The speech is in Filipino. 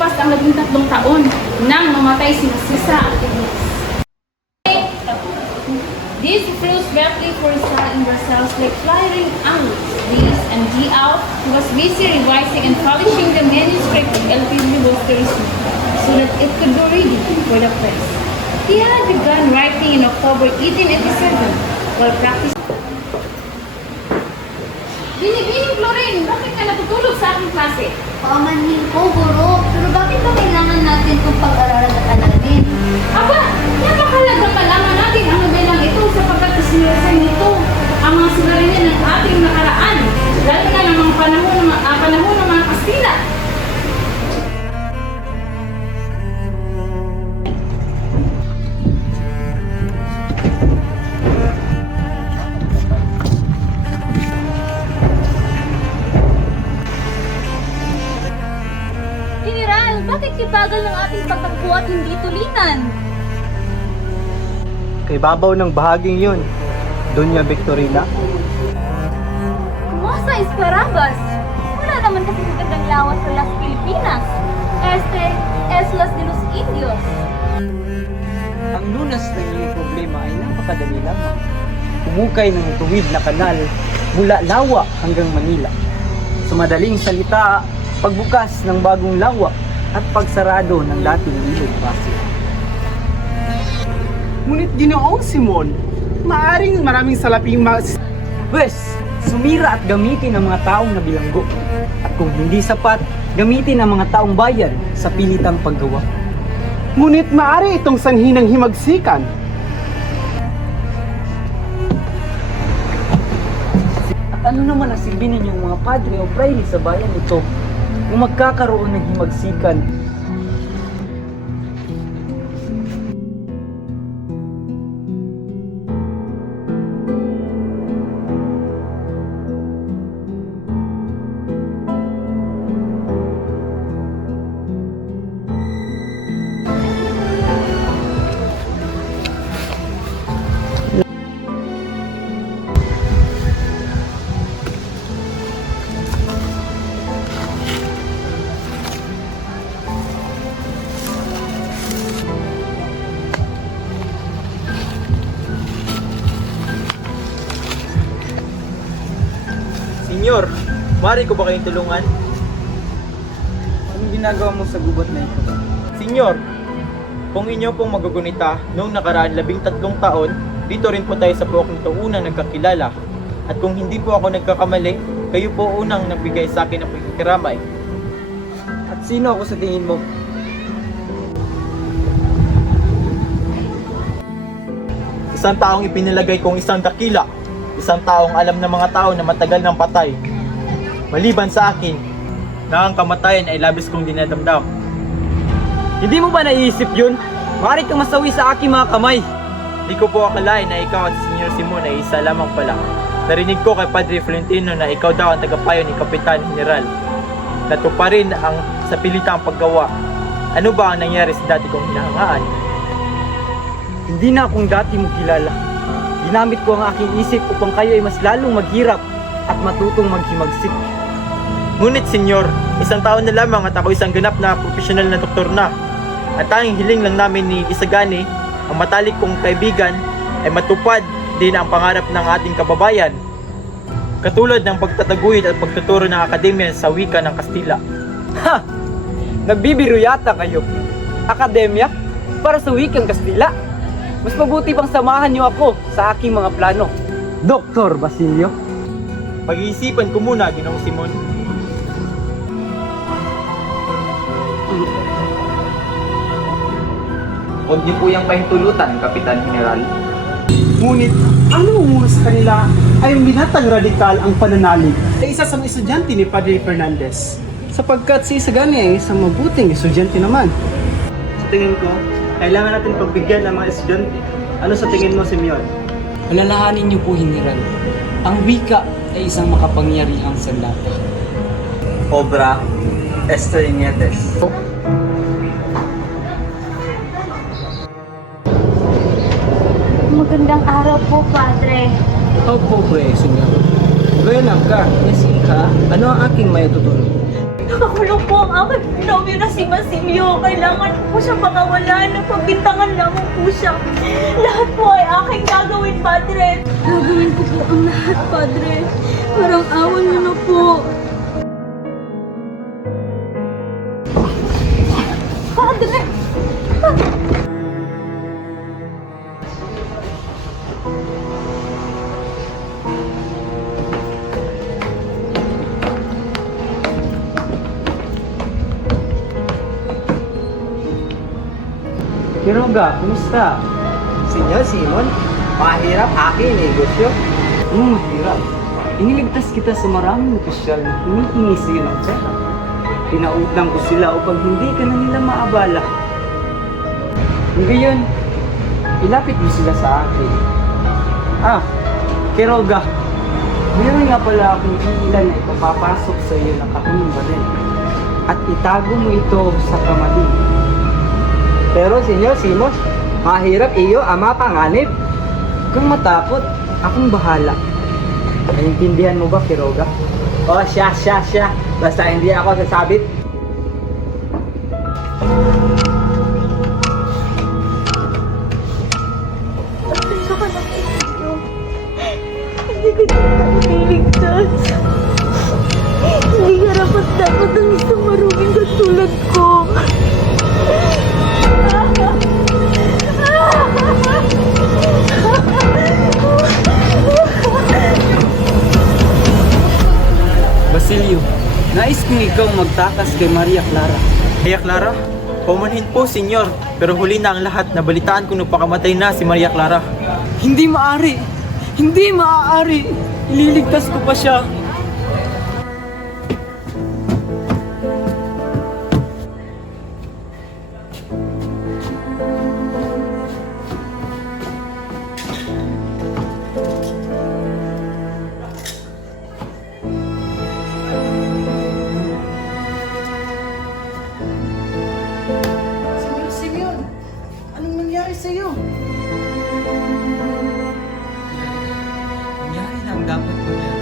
lumipas ang 13 taon nang mamatay si Narcisa at Ignis. These fruits directly for sale in Brussels like flowering owls, these, and G.L. was busy revising and polishing the manuscript of L.P.W. Wolfter's so that it could be ready for the press. He had begun writing in October 1887 while practicing. Binibining Florin, bakit ka natutulog sa aking klase? Pamanhin ko, guro. Pero bakit ba kailangan natin itong pag-aralan at alamin? Aba, napakalagang malaman natin ang nobelang ito sapagkat kasinirasan nito ang mga suliranin ng ating nakaraan, lalo na ng mga panahon ng mga Kastila. General, bakit kibagal ng ating pagtakbo at hindi tulinan? Kay babaw ng bahaging yun, Doña Victorina. Mosa Esparabas! Wala naman kasi magandang lawas sa Las Pilipinas. Este es Las de los Indios. Ang lunas ng iyong problema ay napakadali lamang. Umukay ng tuwid na kanal mula Lawa hanggang Manila. Sa madaling salita, pagbukas ng bagong lawa at pagsarado ng dating ilog Pasig. Ngunit Ginoong Simon, maaring maraming salaping Pwes, sumira at gamitin ang mga taong nabilanggo. At kung hindi sapat, gamitin ang mga taong bayan sa pilitang paggawa. Ngunit maaari itong sanhi ng himagsikan. At ano naman ang silbi ninyong mga padre o praile sa bayan ito kung magkakaroon ng himagsikan? Senyor, maaari ko ba kayong tulungan? Anong ginagawa mo sa gubat na ito? Senyor, kung inyo pong magugunita, noong nakaraan 13 taon, dito rin po tayo sa puok nito unang nagkakilala. At kung hindi po ako nagkakamali, kayo po unang nagbigay sa akin ng pagkikiramay. At sino ako sa tingin mo? Isang taong ipinilagay kong isang dakila. Isang taong alam ng mga tao na matagal ng patay. Maliban sa akin, na ang kamatayan ay labis kong dinadamdam. Hindi mo ba naiisip yun? Maaari kang masawi sa aking mga kamay. Di ko po akalain na ikaw at si Senyor Simon ay isa lamang pala. Narinig ko kay Padre Florentino na ikaw daw ang tagapayo ni Kapitan General. Natuparin ang sa pilitang paggawa. Ano ba ang nangyari sa dati kong hinahangaan? Hindi na akong dati mo kilala. Ginamit ko ang aking isip upang kayo ay mas lalong maghirap at matutong maghimagsik. Ngunit Senyor, isang taon na lamang at ako isang ganap na profesional na doktor na. At tanging hiling lang namin ni Isagani, ang matalik kong kaibigan, ay matupad din ang pangarap ng ating kababayan. Katulad ng pagtataguyod at pagtuturo ng akademya sa wika ng Kastila. Ha! Nagbibiro yata kayo. Akademya? Para sa wikang Kastila? Mas mabuti pang samahan niyo ako sa aking mga plano. Dr. Basilio? Pag-iisipan ko muna, Ginoong Simon. Huwag niyo po yung pahintulutan, Kapitan General. Ngunit, ang namumuno sa kanila ay binatang radikal ang pananalig ay isa sa mga estudyante ni Padre Fernandez. Sapagkat si Isagani ay isang mabuting estudyante naman. Sa tingin ko, kailangan natin pagbigyan ng mga estudyante. Ano sa tingin mo, Simeon? Alalahanin niyo po, General. Ang wika ay isang makapangyarihang sandata. Obra Estreñetes. Magandang araw po, Padre. Opo, Senyor. Ganap ka, yasin ka, ano ang aking may tutulong? Nakakulong po ang aking novyo na si Basilio. Kailangan ko po siya pangawalan. Napagbintangan lamang po siya. Lahat po ay aking gagawin, Padre. Gagawin ko po ang lahat, Padre. Parang awan niyo na po. Padre! Quiroga, kumusta? Senyor Simon, mahirap aking negosyo. Mahirap. Iniligtas kita sa maraming opisyal na hinihingi sa iyo ng pera. Pinautang ko sila upang hindi ka na nila maabala. Ngayon, ilapit mo sila sa akin. Quiroga, meron nga pala akong iilan na ipapapasok sa iyo na kahunong baril. At itago mo ito sa kamaling. Pero Senyor Simon, mahirap iyo ang mapanganib. Huwag kang matakot, akong bahala. Naintindihan mo ba, Quiroga? O siya. Basta hindi ako sasabit. Pasensya ka na, Basilio. Hindi ko na iniligtas. Hindi karapat dapat ang isang maruming katulad ko. Basilio, nais kong ikaw magtakas kay Maria Clara. Maria Clara? Paumanhin po, senyor. Pero huli na ang lahat. Nabalitaan kung nagpakamatay na si Maria Clara. Hindi maaari! Hindi maaari! Ililigtas ko pa siya. Simeon, anong nangyari sa iyo? Nangyari na ang dapat mangyari.